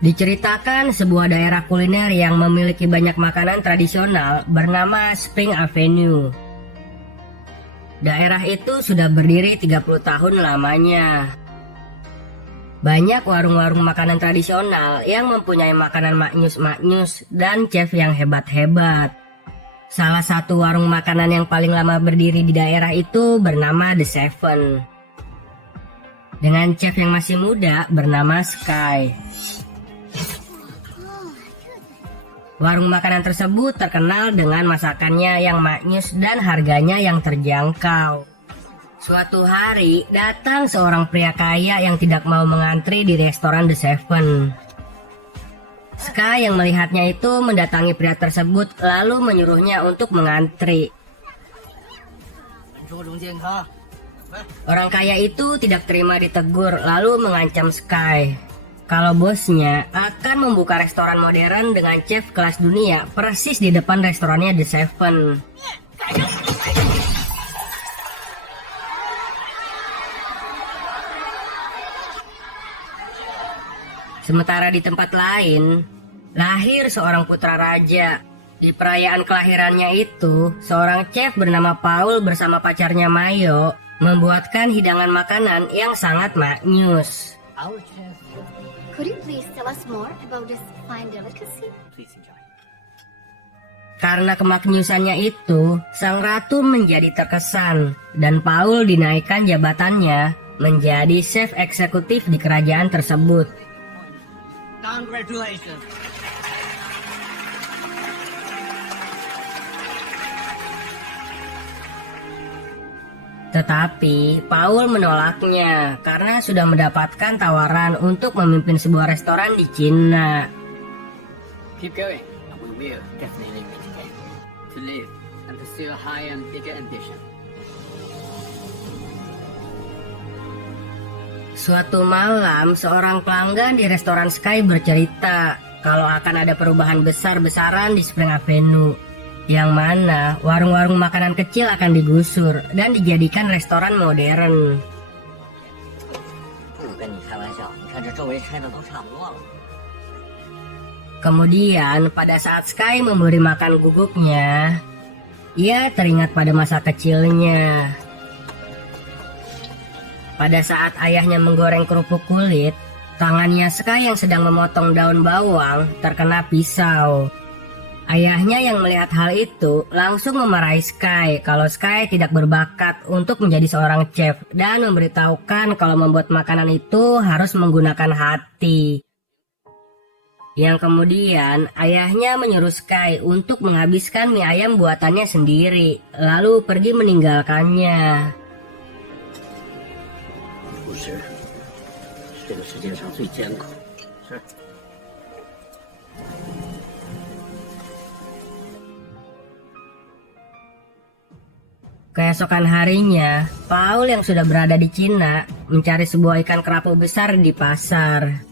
Diceritakan sebuah daerah kuliner yang memiliki banyak makanan tradisional bernama Spring Avenue. Daerah itu sudah berdiri 30 tahun lamanya. Banyak warung-warung makanan tradisional yang mempunyai makanan maknyus-maknyus dan chef yang hebat-hebat. Salah satu warung makanan yang paling lama berdiri di daerah itu bernama The Seven, dengan chef yang masih muda bernama Sky. Warung makanan tersebut terkenal dengan masakannya yang maknyus dan harganya yang terjangkau. Suatu hari, datang seorang pria kaya yang tidak mau mengantri di restoran The Seven. Sky yang melihatnya itu mendatangi pria tersebut lalu menyuruhnya untuk mengantri. Orang kaya itu tidak terima ditegur lalu mengancam Sky kalau bosnya akan membuka restoran modern dengan chef kelas dunia persis di depan restorannya The Seven. Sementara di tempat lain, lahir seorang putra raja. Di perayaan kelahirannya itu, seorang chef bernama Paul bersama pacarnya Mayo membuatkan hidangan makanan yang sangat maknyus. Could you please tell us more about this fine delicacy? Karena kemaknyusannya itu, sang ratu menjadi terkesan dan Paul dinaikkan jabatannya menjadi chef eksekutif di kerajaan tersebut. Congratulations. Tetapi Paul menolaknya karena sudah mendapatkan tawaran untuk memimpin sebuah restoran di Cina. Keep going, and we will definitely meet again. To live and pursue a higher and bigger ambition. Suatu malam, seorang pelanggan di restoran Sky bercerita kalau akan ada perubahan besar-besaran di Spring Avenue, yang mana warung-warung makanan kecil akan digusur dan dijadikan restoran modern. Kemudian, pada saat Sky memberi makan guguknya, ia teringat pada masa kecilnya. Pada saat ayahnya menggoreng kerupuk kulit, tangannya Sky yang sedang memotong daun bawang terkena pisau. Ayahnya yang melihat hal itu langsung memarahi Sky kalau Sky tidak berbakat untuk menjadi seorang chef dan memberitahukan kalau membuat makanan itu harus menggunakan hati. Yang kemudian ayahnya menyuruh Sky untuk menghabiskan mie ayam buatannya sendiri, lalu pergi meninggalkannya. 不是，这个世界上最艰苦。是。Keesokan harinya, Paul yang sudah berada di Cina mencari sebuah ikan kerapu besar di pasar.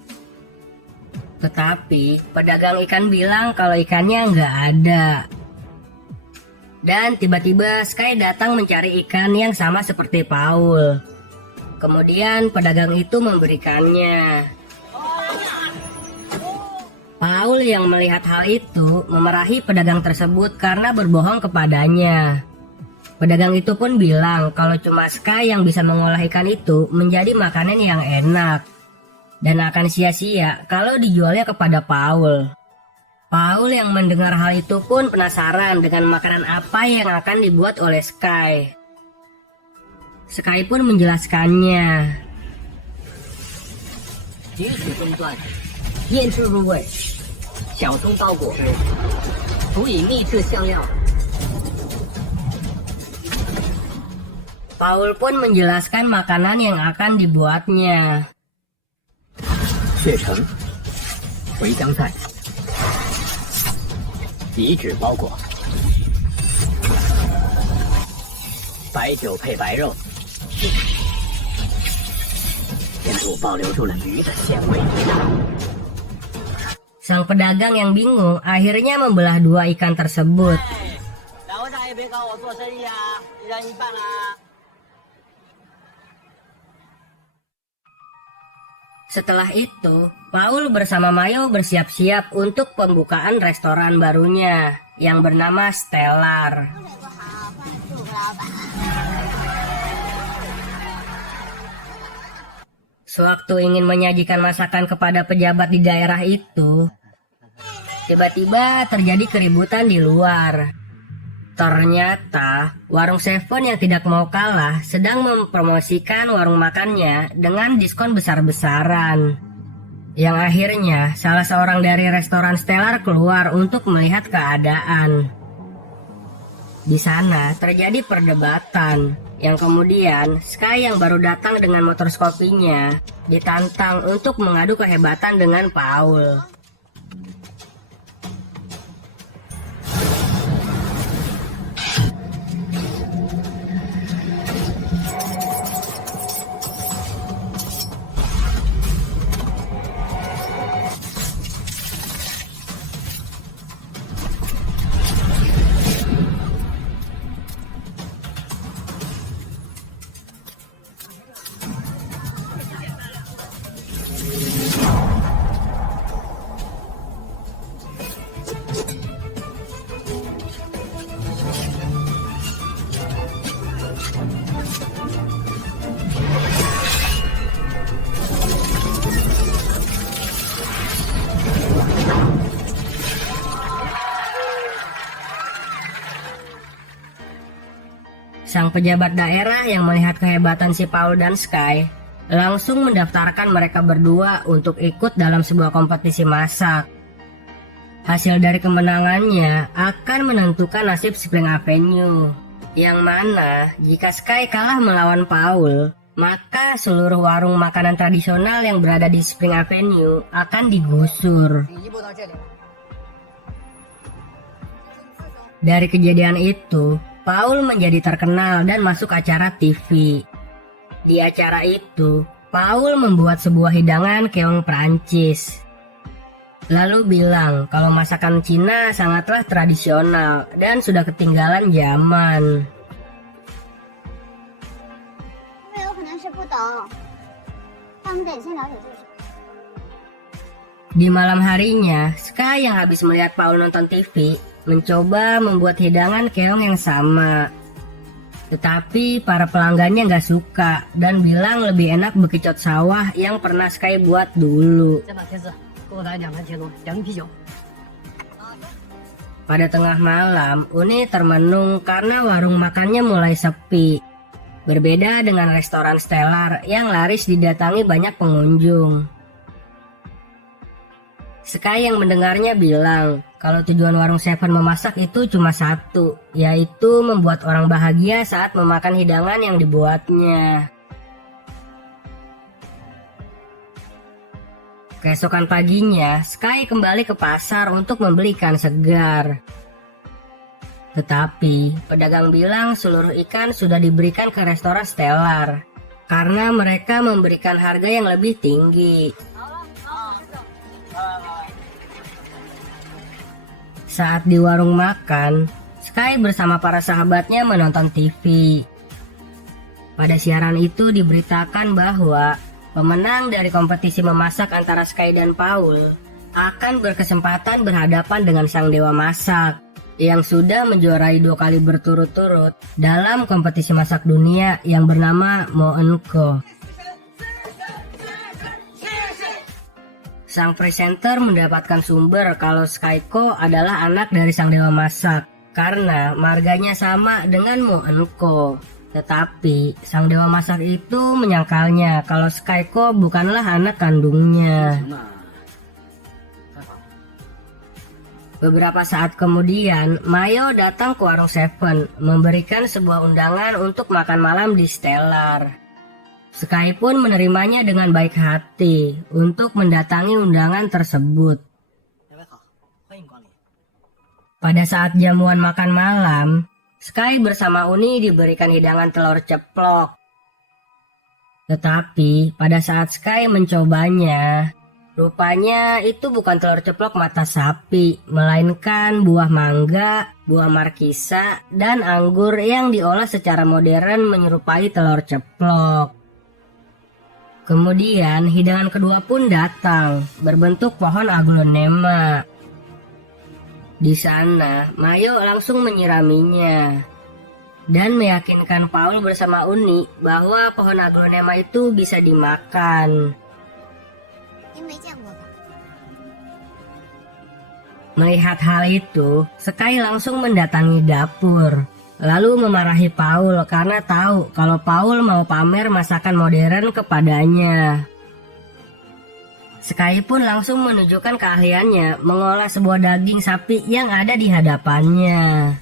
Tetapi pedagang ikan bilang kalau ikannya nggak ada. Dan tiba-tiba Sky datang mencari ikan yang sama seperti Paul. Kemudian pedagang itu memberikannya. Paul yang melihat hal itu memarahi pedagang tersebut karena berbohong kepadanya. Pedagang itu pun bilang kalau cuma Sky yang bisa mengolah ikan itu menjadi makanan yang enak dan akan sia-sia kalau dijualnya kepada Paul. Paul yang mendengar hal itu pun penasaran dengan makanan apa yang akan dibuat oleh Sky. Sky pun menjelaskannya. 金水中断，腌制入味，小葱包裹，涂以秘制香料。 Paul pun menjelaskan makanan yang akan dibuatnya. 血橙、茴香菜、米纸包裹，白酒配白肉，鲜度保留住了鱼的鲜味。 Sang pedagang yang bingung akhirnya membelah dua ikan tersebut. Setelah itu, Paul bersama Mayo bersiap-siap untuk pembukaan restoran barunya yang bernama Stellar. Sewaktu ingin menyajikan masakan kepada pejabat di daerah itu, tiba-tiba terjadi keributan di luar. Ternyata, warung Seven yang tidak mau kalah sedang mempromosikan warung makannya dengan diskon besar-besaran. Yang akhirnya, salah seorang dari restoran Stellar keluar untuk melihat keadaan. Di sana terjadi perdebatan, yang kemudian Sky yang baru datang dengan motor Scoopy-nya ditantang untuk mengadu kehebatan dengan Paul. Sang pejabat daerah yang melihat kehebatan si Paul dan Sky langsung mendaftarkan mereka berdua untuk ikut dalam sebuah kompetisi masak. Hasil dari kemenangannya akan menentukan nasib Spring Avenue, yang mana jika Sky kalah melawan Paul, maka seluruh warung makanan tradisional yang berada di Spring Avenue akan digusur. Dari kejadian itu, Paul menjadi terkenal dan masuk acara TV. Di acara itu, Paul membuat sebuah hidangan keong Prancis. Lalu bilang kalau masakan Cina sangatlah tradisional dan sudah ketinggalan zaman. Di malam harinya, Sky yang habis melihat Paul nonton TV mencoba membuat hidangan keong yang sama. Tetapi para pelanggannya nggak suka dan bilang lebih enak bekicot sawah yang pernah Sky buat dulu. Pada tengah malam, Uni termenung karena warung makannya mulai sepi. Berbeda dengan restoran Stellar yang laris didatangi banyak pengunjung. Sky yang mendengarnya bilang kalau tujuan warung Seven memasak itu cuma satu, yaitu membuat orang bahagia saat memakan hidangan yang dibuatnya. Keesokan paginya, Sky kembali ke pasar untuk membeli ikan segar. Tetapi, pedagang bilang seluruh ikan sudah diberikan ke restoran Stellar, karena mereka memberikan harga yang lebih tinggi. Saat di warung makan, Sky bersama para sahabatnya menonton TV. Pada siaran itu diberitakan bahwa pemenang dari kompetisi memasak antara Sky dan Paul akan berkesempatan berhadapan dengan sang dewa masak yang sudah menjuarai 2 kali berturut-turut dalam kompetisi masak dunia yang bernama Mo Enko. Sang presenter mendapatkan sumber kalau Skyko adalah anak dari sang dewa masak karena marganya sama dengan Mo Enko. Tetapi sang dewa masak itu menyangkalnya kalau Skyko bukanlah anak kandungnya. Beberapa saat kemudian, Mayo datang ke warung Seven memberikan sebuah undangan untuk makan malam di Stellar. Sky pun menerimanya dengan baik hati untuk mendatangi undangan tersebut. Pada saat jamuan makan malam, Sky bersama Uni diberikan hidangan telur ceplok. Tetapi pada saat Sky mencobanya, rupanya itu bukan telur ceplok mata sapi, melainkan buah mangga, buah markisa, dan anggur yang diolah secara modern menyerupai telur ceplok. Kemudian hidangan kedua pun datang, berbentuk pohon aglonema. Di sana, Mayo langsung menyiraminya dan meyakinkan Paul bersama Uni bahwa pohon aglonema itu bisa dimakan. 您没见过吧？ Melihat hal itu, Sky langsung mendatangi dapur, lalu memarahi Paul karena tahu kalau Paul mau pamer masakan modern kepadanya. Sky pun langsung menunjukkan keahliannya mengolah sebuah daging sapi yang ada di hadapannya.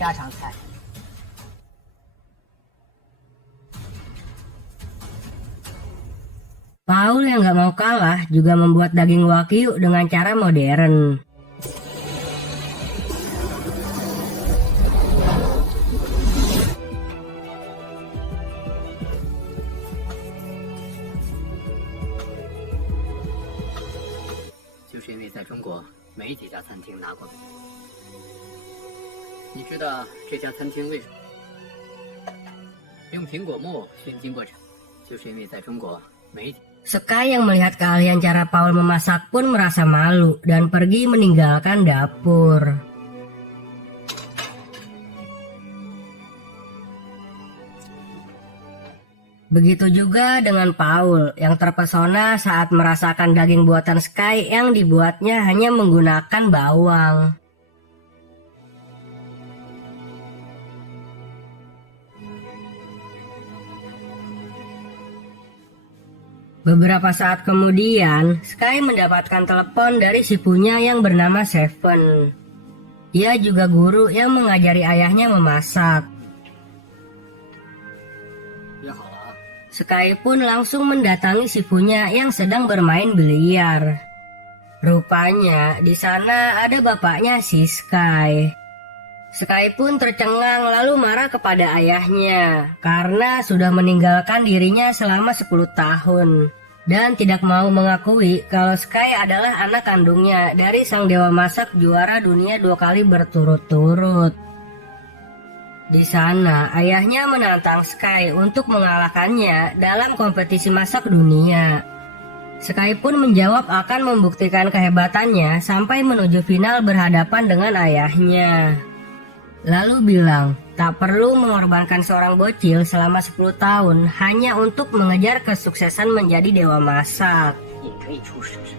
家常菜。 Paul yang gak mau kalah juga membuat daging wagyu dengan cara modern.就是因为在中国没几家餐厅拿过。你知道这家餐厅为什么用苹果木熏金过程？就是因为在中国没。 Sky yang melihat keahlian cara Paul memasak pun merasa malu dan pergi meninggalkan dapur. Begitu juga dengan Paul yang terpesona saat merasakan daging buatan Sky yang dibuatnya hanya menggunakan bawang. Beberapa saat kemudian, Sky mendapatkan telepon dari sipunya yang bernama Seven. Dia juga guru yang mengajari ayahnya memasak. Ya好了， Sky pun langsung mendatangi sipunya yang sedang bermain biliar. Rupanya di sana ada bapaknya si Sky. Sky pun tercengang lalu marah kepada ayahnya karena sudah meninggalkan dirinya selama 10 tahun dan tidak mau mengakui kalau Sky adalah anak kandungnya dari sang dewa masak juara dunia 2 kali berturut-turut. Di sana, ayahnya menantang Sky untuk mengalahkannya dalam kompetisi masak dunia. Sky pun menjawab akan membuktikan kehebatannya sampai menuju final berhadapan dengan ayahnya. Lalu bilang, tak perlu mengorbankan seorang bocil selama 10 tahun hanya untuk mengejar kesuksesan menjadi dewa masak. 也可以出食神。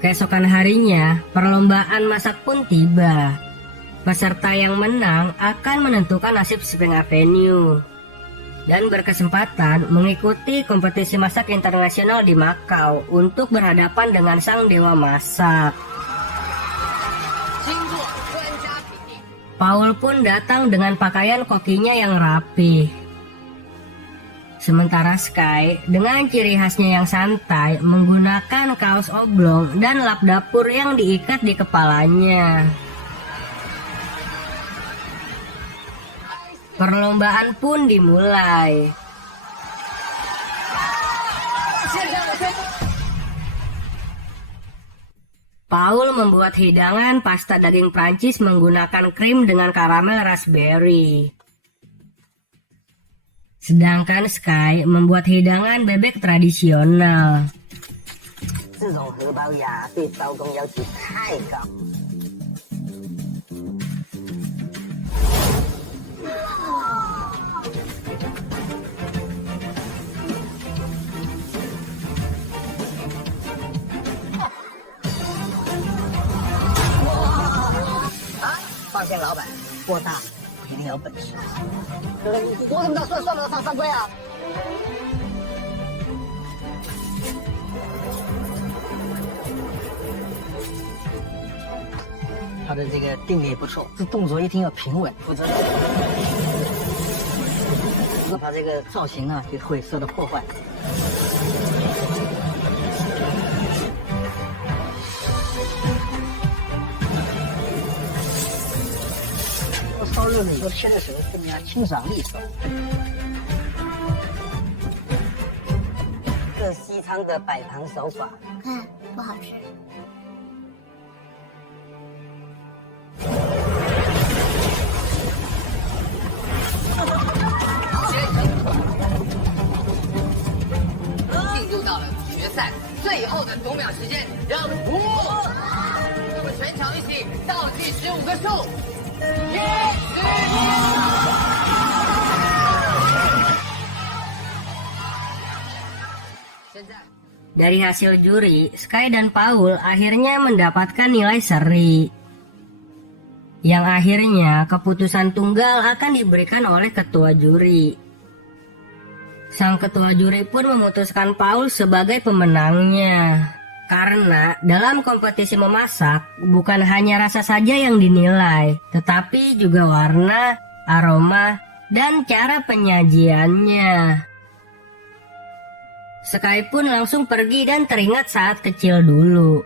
Keesokan harinya, perlombaan masak pun tiba. Peserta yang menang akan menentukan nasib Spring Avenue dan berkesempatan mengikuti kompetisi masak internasional di Makau untuk berhadapan dengan sang dewa masak. Paul pun datang dengan pakaian kokinya yang rapi. Sementara Sky dengan ciri khasnya yang santai menggunakan kaos oblong dan lap dapur yang diikat di kepalanya. Perlombaan pun dimulai. Paul membuat hidangan pasta daging Prancis menggunakan krim dengan karamel raspberry. Sedangkan Sky membuat hidangan bebek tradisional. 这种荷包鸭对刀工要求太高。放心，老板，锅大一定有本事。我怎么知道算不算犯规啊？ 他的这个定力不错，这动作一定要平稳，否则他这个造型啊就会受到破坏。烧肉呢，以后吃的时候更加清爽利索。这西餐的摆盘手法，看不好吃。进入到了决赛最后的5秒时间，让5，我们全场一起倒计15个数，1、现在。 Dari hasil juri, Sky dan Paul akhirnya mendapatkan nilai seri. Yang akhirnya keputusan tunggal akan diberikan oleh ketua juri. Sang ketua juri pun memutuskan Paul sebagai pemenangnya. Karena dalam kompetisi memasak, bukan hanya rasa saja yang dinilai, tetapi juga warna, aroma, dan cara penyajiannya. Sky pun langsung pergi dan teringat saat kecil dulu.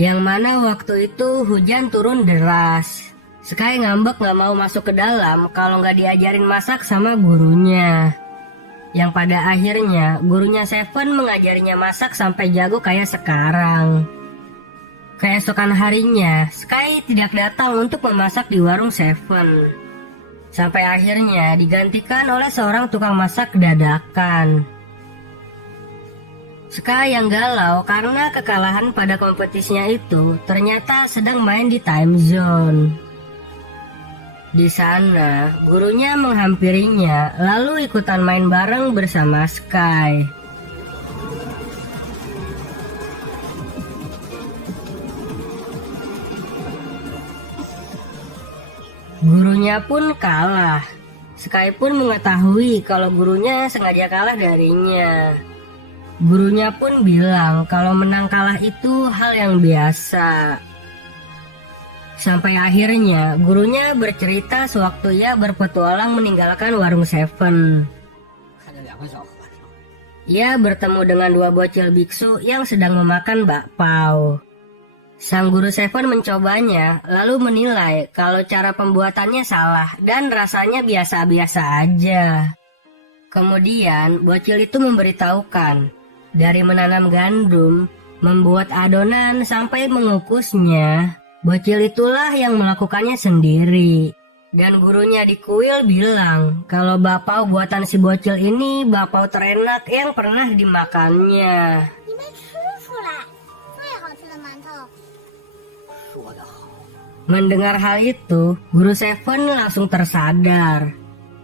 Yang mana waktu itu hujan turun deras. Sky ngambek gak mau masuk ke dalam kalau gak diajarin masak sama gurunya. Yang pada akhirnya gurunya Seven mengajarinya masak sampai jago kayak sekarang. Keesokan harinya, Sky tidak datang untuk memasak di warung Seven. Sampai akhirnya digantikan oleh seorang tukang masak dadakan. Sky yang galau karena kekalahan pada kompetisinya itu ternyata sedang main di time zone. Di sana, gurunya menghampirinya lalu ikutan main bareng bersama Sky. Gurunya pun kalah. Sky pun mengetahui kalau gurunya sengaja kalah darinya. Gurunya pun bilang kalau menang kalah itu hal yang biasa. Sampai akhirnya gurunya bercerita sewaktu ia berpetualang meninggalkan warung Seven. Ia bertemu dengan 2 bocil biksu yang sedang memakan bakpao. Sang guru Seven mencobanya lalu menilai kalau cara pembuatannya salah dan rasanya biasa-biasa aja. Kemudian bocil itu memberitahukan dari menanam gandum, membuat adonan sampai mengukusnya, bocil itulah yang melakukannya sendiri. Dan gurunya di kuil bilang kalau bakpao buatan si bocil ini bakpao terenak yang pernah dimakannya. Mendengar hal itu, guru Seven langsung tersadar.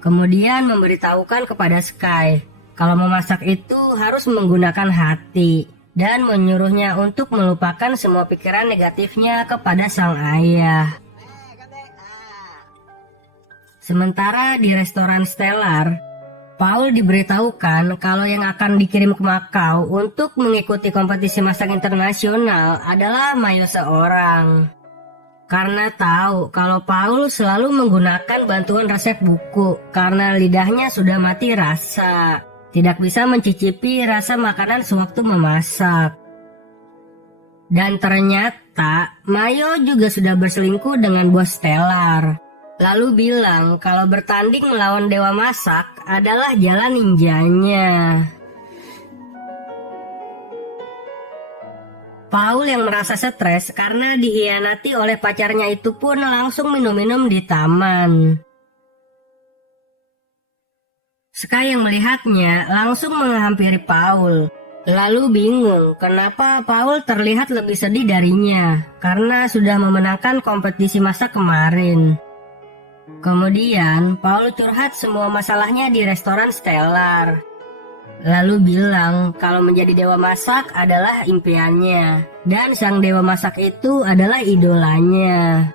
Kemudian memberitahukan kepada Sky kalau memasak itu harus menggunakan hati dan menyuruhnya untuk melupakan semua pikiran negatifnya kepada sang ayah. Sementara di restoran Stellar, Paul diberitahukan kalau yang akan dikirim ke Macau untuk mengikuti kompetisi masak internasional adalah Mayo seorang. Karena tahu kalau Paul selalu menggunakan bantuan resep buku karena lidahnya sudah mati rasa. Tidak bisa mencicipi rasa makanan sewaktu memasak. Dan ternyata Mayo juga sudah berselingkuh dengan bos Stellar. Lalu bilang kalau bertanding melawan Dewa Masak adalah jalan ninjanya. Paul yang merasa stres karena dikhianati oleh pacarnya itu pun langsung minum-minum di taman. Sky yang melihatnya langsung menghampiri Paul. Lalu bingung kenapa Paul terlihat lebih sedih darinya karena sudah memenangkan kompetisi masak kemarin. Kemudian Paul curhat semua masalahnya di restoran Stellar. Lalu bilang kalau menjadi dewa masak adalah impiannya dan sang dewa masak itu adalah idolanya.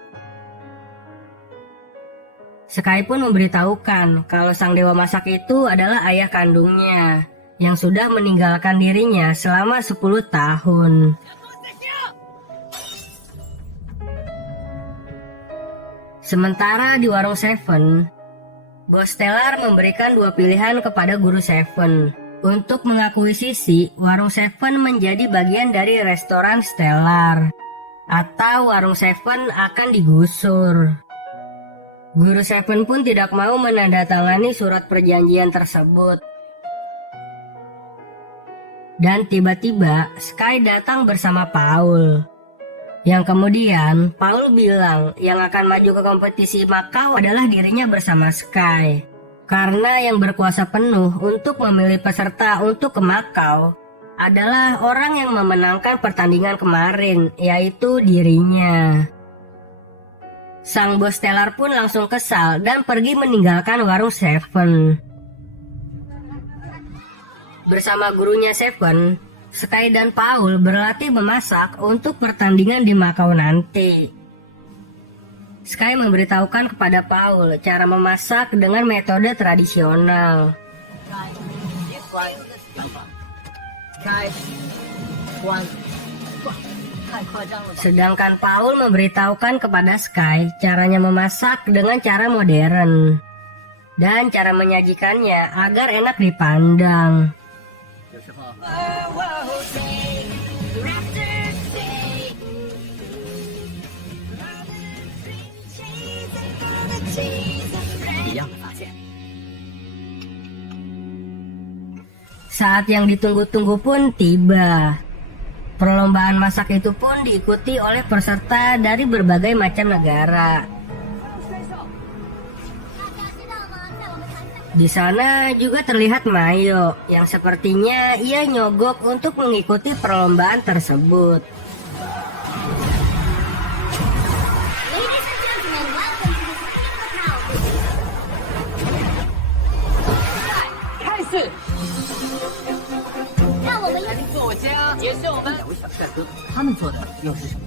Sky pun memberitahukan kalau sang dewa masak itu adalah ayah kandungnya yang sudah meninggalkan dirinya selama 10 tahun. Sementara di warung Seven, bos Stellar memberikan 2 pilihan kepada guru Seven. Untuk mengakuisisi warung Seven menjadi bagian dari restoran Stellar, atau warung Seven akan digusur. Guru Seven pun tidak mau menandatangani surat perjanjian tersebut. Dan tiba-tiba Sky datang bersama Paul. Yang kemudian Paul bilang yang akan maju ke kompetisi Macau adalah dirinya bersama Sky. Karena yang berkuasa penuh untuk memilih peserta untuk ke Macau adalah orang yang memenangkan pertandingan kemarin, yaitu dirinya. Sang bos Stellar pun langsung kesal dan pergi meninggalkan warung Seven. Bersama gurunya Seven, Sky dan Paul berlatih memasak untuk pertandingan di Macau nanti. Sky memberitahukan kepada Paul cara memasak dengan metode tradisional. Sedangkan Paul memberitahukan kepada Sky caranya memasak dengan cara modern dan cara menyajikannya agar enak dipandang. Saat yang ditunggu-tunggu pun tiba. Perlombaan masak itu pun diikuti oleh peserta dari berbagai macam negara. Di sana juga terlihat Mayo yang sepertinya ia nyogok untuk mengikuti perlombaan tersebut. Ladies and gentlemen, welcome to the King Macau. 开始，让我们一起作家也是我们两位小帅哥，他们做的又是什么？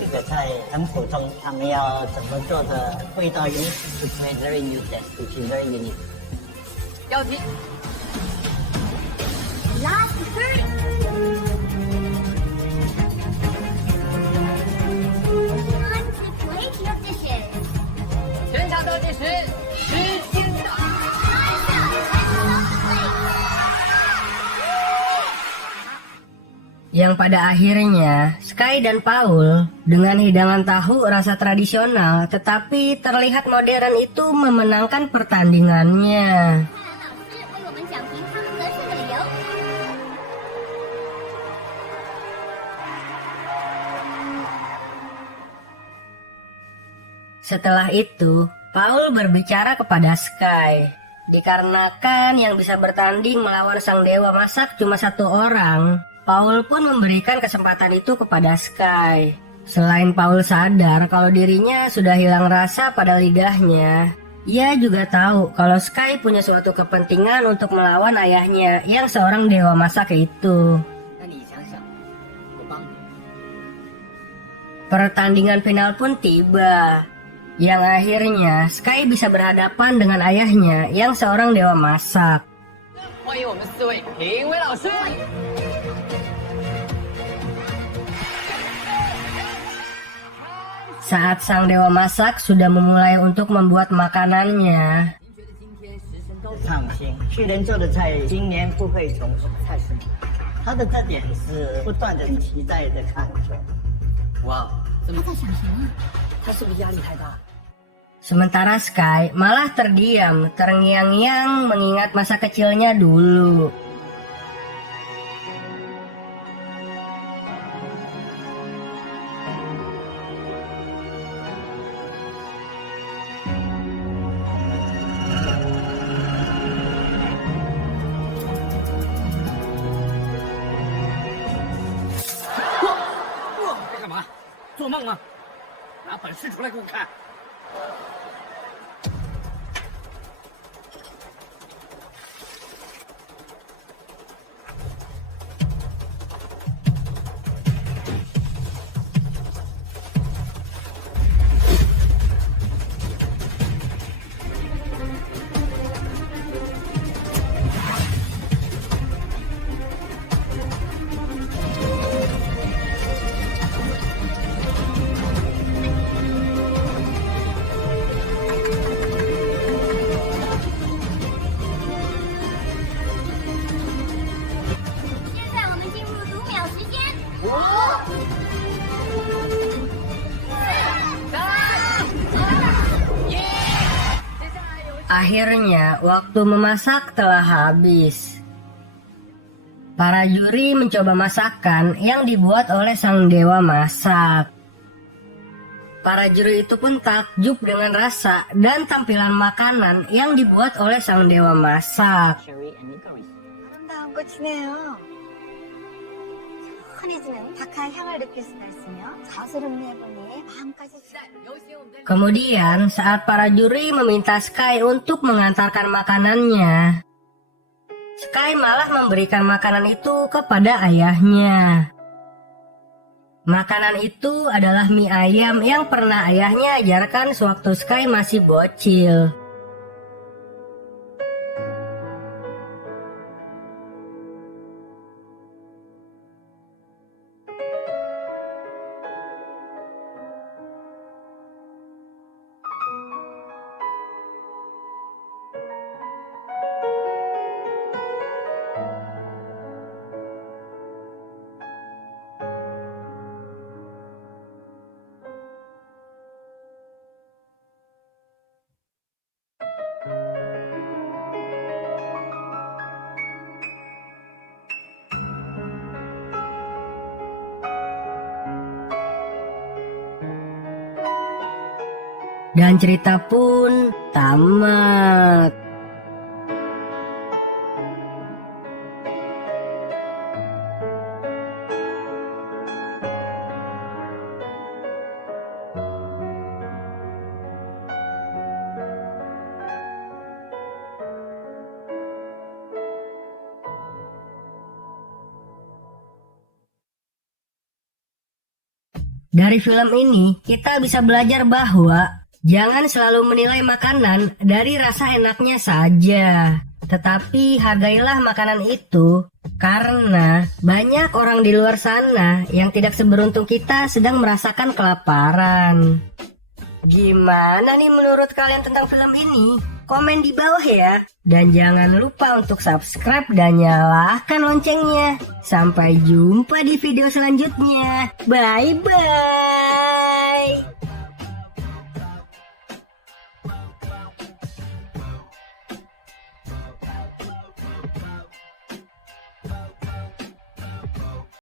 这个菜很普通，他们要怎么做的味道 unique to create very new taste, which is very unique. 标题 last three. Time to plate your dishes. 全场倒计时，时间到。 Time's up. Let's stop the plate. Yang pada akhirnya Sky dan Paul dengan hidangan tahu rasa tradisional tetapi terlihat modern itu memenangkan pertandingannya. 看来老师为我们讲评他们得胜的理由。 Setelah itu, Paul berbicara kepada Sky. Dikarenakan yang bisa bertanding melawan sang dewa masak cuma satu orang, Paul pun memberikan kesempatan itu kepada Sky. Selain Paul sadar kalau dirinya sudah hilang rasa pada lidahnya, ia juga tahu kalau Sky punya suatu kepentingan untuk melawan ayahnya yang seorang dewa masak itu. 那你想想，我帮你。 Pertandingan final pun tiba, yang akhirnya Sky bisa berhadapan dengan ayahnya yang seorang dewa masak. 欢迎我们4位评委老师。 Saat sang dewa masak sudah memulai untuk membuat makanannya, 创新，去年做的菜今年不会重复，菜是它的特点是不断的期待的看着。哇，这么他在想什么？他是不是压力太大？ sementara Sky malah terdiam, terngiang-ngiang mengingat masa kecilnya dulu. Wow, 在干嘛？做梦吗？拿本事出来给我看！ Time Akhirnya, waktu memasak telah habis. Para juri mencoba masakan yang dibuat oleh sang dewa masak. Para juri itu pun takjub dengan rasa dan tampilan makanan yang dibuat oleh sang dewa masak. Cherry and licorice. 아름다운 꽃이네요. 환해지는 다카의 향을 느낄 수가 있으며 저스름해 보니 마음까지 Kemudian saat para juri meminta Sky untuk mengantarkan makanannya, Sky malah memberikan makanan itu kepada ayahnya. Makanan itu adalah mie ayam yang pernah ayahnya ajarkan sewaktu Sky masih bocil. Dan cerita pun tamat. Dari film ini, kita bisa belajar bahwa jangan selalu menilai makanan dari rasa enaknya saja. Tetapi hargailah makanan itu, karena banyak orang di luar sana yang tidak seberuntung kita sedang merasakan kelaparan. Gimana nih menurut kalian tentang film ini? Komen di bawah ya. Dan jangan lupa untuk subscribe dan nyalakan loncengnya. Sampai jumpa di video selanjutnya. Bye-bye.